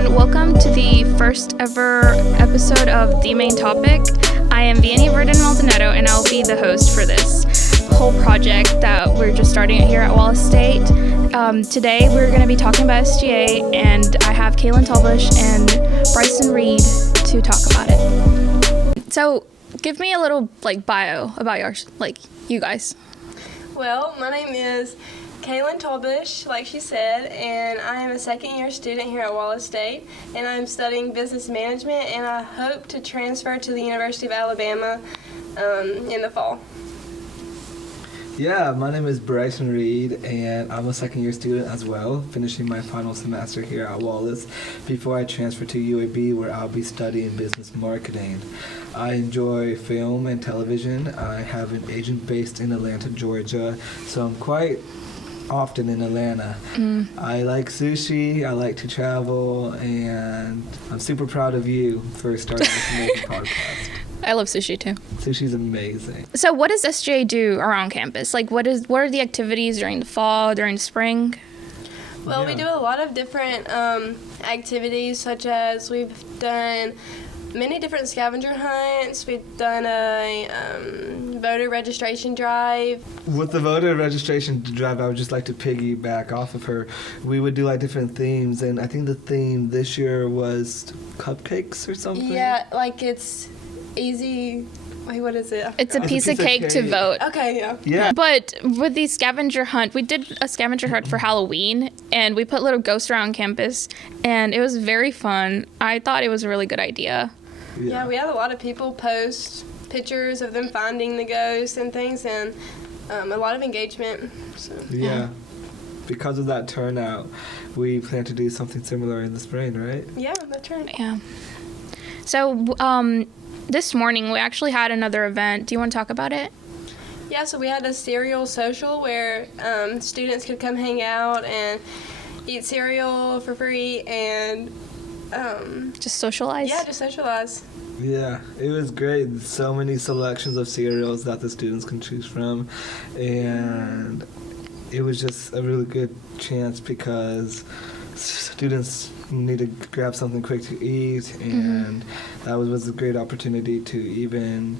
everyone. Welcome to the first ever episode of The Main Topic. I am Vianney Verdon-Maldonado, and I'll be the host for this whole project that we're just starting here at Wallace State. Today we're going to be talking about SGA, and I have Kaylynn Tawbush and Bryson Reed to talk about it. So give me a little bio about you guys. Well, my name is Kaylynn Tawbush, like she said, and I am a second-year student here at Wallace State, and I'm studying business management, and I hope to transfer to the University of Alabama in the fall. Yeah, my name is Bryson Reed, and I'm a second-year student as well, finishing my final semester here at Wallace before I transfer to UAB, where I'll be studying business marketing. I enjoy film and television. I have an agent based in Atlanta, Georgia, so I'm quite often in Atlanta. I like sushi, I like to travel, and I'm super proud of you for starting this amazing podcast. I love sushi too. Sushi's amazing. So what does SGA do around campus? What are the activities during the fall, during the spring? Well, we do a lot of different activities, such as we've done many different scavenger hunts. We've done a voter registration drive. With the voter registration drive, I would just like to piggyback off of her. We would do different themes, and I think the theme this year was cupcakes or something. Yeah, it's easy. Wait, what is it? It's a piece of cake to vote. Okay, yeah. Yeah. But with the scavenger hunt, we did a scavenger hunt for Halloween, and we put little ghosts around campus, and it was very fun. I thought it was a really good idea. Yeah, we had a lot of people post pictures of them finding the ghosts and things, and a lot of engagement. So. Yeah. Because of that turnout, we plan to do something similar in the spring, right? Yeah, that's right. Yeah. So this morning we actually had another event. Do you want to talk about it? Yeah, so we had a cereal social where students could come hang out and eat cereal for free and just socialize? Yeah, just socialize. Yeah, it was great. So many selections of cereals that the students can choose from, and it was just a really good chance because students need to grab something quick to eat, and that was a great opportunity to even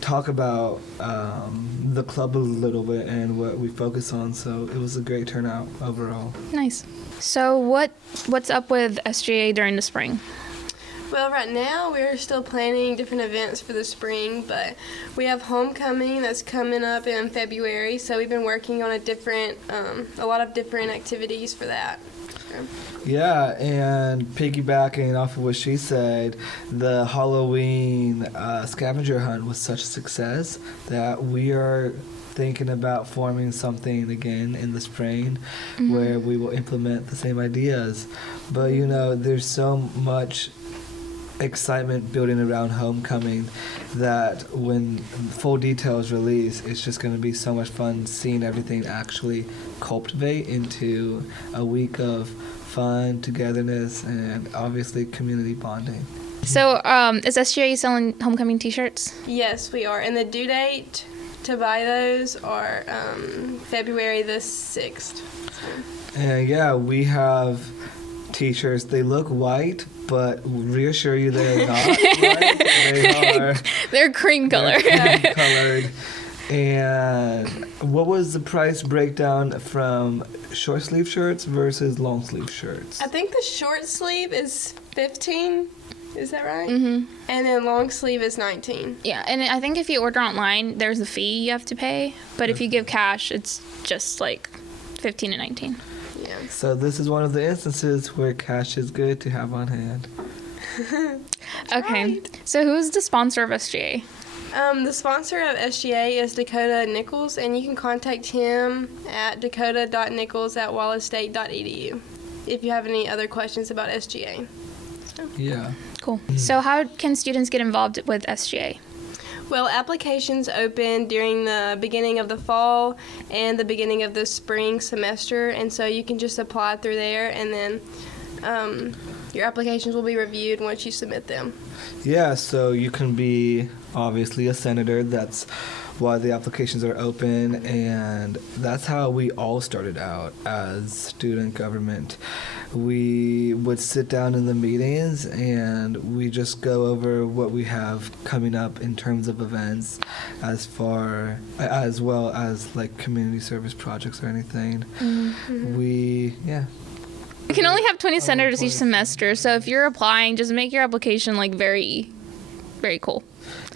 talk about the club a little bit and what we focus on. So it was a great turnout overall. Nice. So what's up with SGA during the spring? Well, right now we're still planning different events for the spring, but we have homecoming that's coming up in February, so we've been working on a lot of different activities for that. Yeah, and piggybacking off of what she said, the Halloween scavenger hunt was such a success that we are thinking about forming something again in the spring where we will implement the same ideas. But there's so much excitement building around homecoming that when full details release, it's just going to be so much fun seeing everything actually cultivate into a week of fun, togetherness, and obviously community bonding. So is SGA selling homecoming t-shirts? Yes, we are, and the due date to buy those are February the 6th. And yeah, we have t-shirts. They look white, but reassure you they're not white. They're cream color. They're cream colored. And what was the price breakdown from short sleeve shirts versus long sleeve shirts? I think the short sleeve is $15. Is that right? Mm-hmm. And then long sleeve is $19. Yeah, and I think if you order online, there's a fee you have to pay. But if you give cash, it's just $15 and $19. Yeah. So this is one of the instances where cash is good to have on hand. Okay. Right. So who's the sponsor of SGA? The sponsor of SGA is Dakota Nichols, and you can contact him at dakota.nichols@wallacestate.edu if you have any other questions about SGA. Yeah. Cool. So how can students get involved with SGA? Well, applications open during the beginning of the fall and the beginning of the spring semester, and so you can just apply through there, and then your applications will be reviewed once you submit them. Yeah, so you can be obviously a senator. That's why the applications are open, and that's how we all started out as student government. we would sit down in the meetings and we just go over what we have coming up in terms of events, as well as like community service projects or anything. We can only have 20 senators each semester, so if you're applying, just make your application like very, very cool.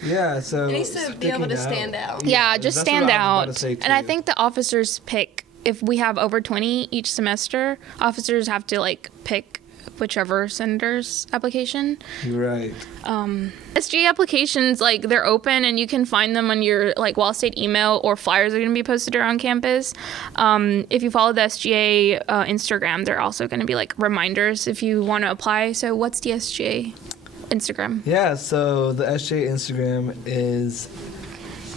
Yeah, so It needs to be able to stand out. Yeah, just that's stand what I was about out. to say, And I too. think the officers pick, if we have over 20 each semester, officers have to like pick whichever senator's application. You're right. SGA applications, like, they're open and you can find them on your like Wall State email, or flyers are going to be posted around campus. If you follow the SGA Instagram, they're also going to be like reminders if you want to apply. So what's the SGA Instagram? Yeah, so the SGA Instagram is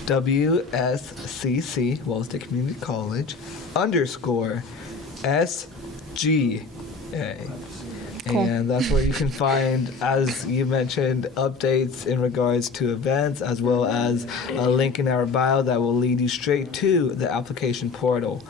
WSCC, Wall State Community College, _ SGA. Cool. And that's where you can find, as you mentioned, updates in regards to events, as well as a link in our bio that will lead you straight to the application portal.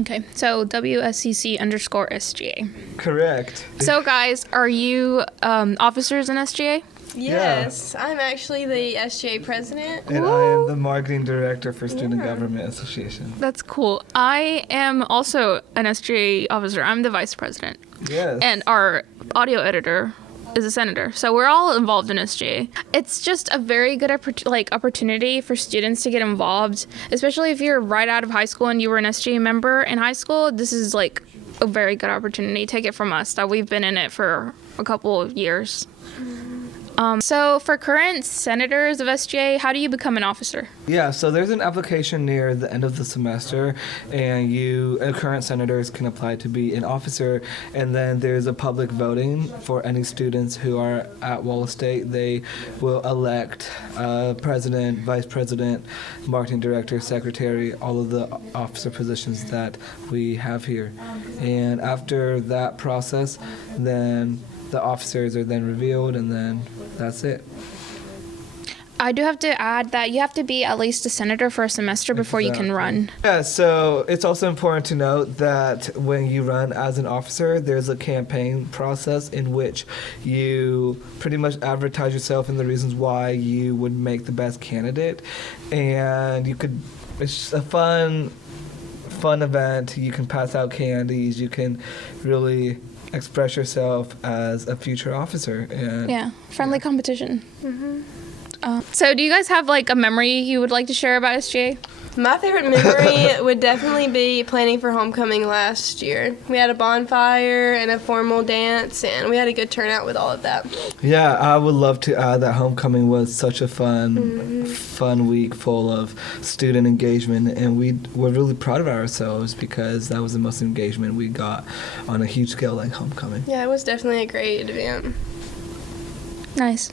Okay, so WSCC _ SGA. Correct. So guys, are you officers in SGA? Yes, I'm actually the SGA president. And I am the marketing director for Student Government Association. That's cool. I am also an SGA officer. I'm the vice president. Yes. And our audio editor is a senator. So we're all involved in SGA. It's just a very good opportunity for students to get involved, especially if you're right out of high school and you were an SGA member in high school. This is like a very good opportunity. Take it from us that we've been in it for a couple of years. So for current senators of SGA, how do you become an officer? Yeah, so there's an application near the end of the semester, and current senators can apply to be an officer, and then there's a public voting for any students who are at Wallace State. They will elect president, vice president, marketing director, secretary, all of the officer positions that we have here. And after that process, then the officers are then revealed, and then that's it. I do have to add that you have to be at least a senator for a semester before you can run. Yeah, so it's also important to note that when you run as an officer, there's a campaign process in which you pretty much advertise yourself and the reasons why you would make the best candidate. And it's a fun event. You can pass out candies. You can really express yourself as a future officer. And friendly competition. So do you guys have like a memory you would like to share about SGA? My favorite memory would definitely be planning for homecoming last year. We had a bonfire and a formal dance, and we had a good turnout with all of that. Yeah, I would love to add that homecoming was such a fun week full of student engagement, and we were really proud of ourselves because that was the most engagement we got on a huge scale like homecoming. Yeah, it was definitely a great event. Nice.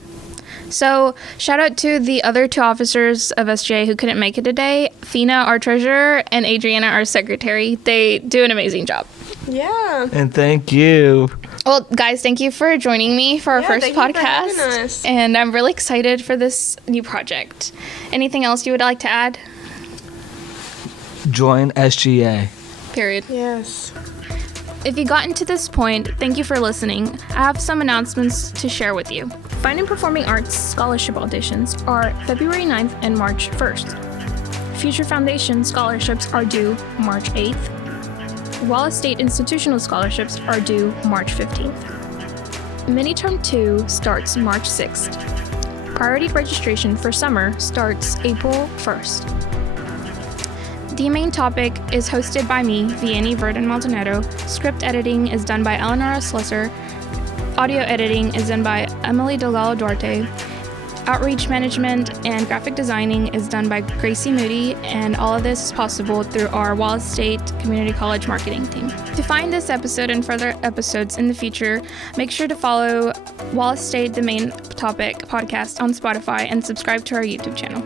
So shout out to the other two officers of SGA who couldn't make it today, Fina, our treasurer, and Adriana, our secretary. They do an amazing job. Yeah. And thank you. Well, guys, thank you for joining me for our first thank you for podcast. having us. And I'm really excited for this new project. Anything else you would like to add? Join SGA. Period. Yes. If you got into this point, thank you for listening. I have some announcements to share with you. Fine and Performing Arts scholarship auditions are February 9th and March 1st. Future Foundation scholarships are due March 8th. Wallace State institutional scholarships are due March 15th. Mini-term 2 starts March 6th. Priority registration for summer starts April 1st. The main topic is hosted by me, Vianney Verdon-Maldonado. Script editing is done by Eleanor Slesser. Audio editing is done by Emily Delgado Duarte. Outreach management and graphic designing is done by Gracie Moody, and all of this is possible through our Wallace State Community College marketing team. To find this episode and further episodes in the future, make sure to follow Wallace State, the main topic podcast on Spotify, and subscribe to our YouTube channel.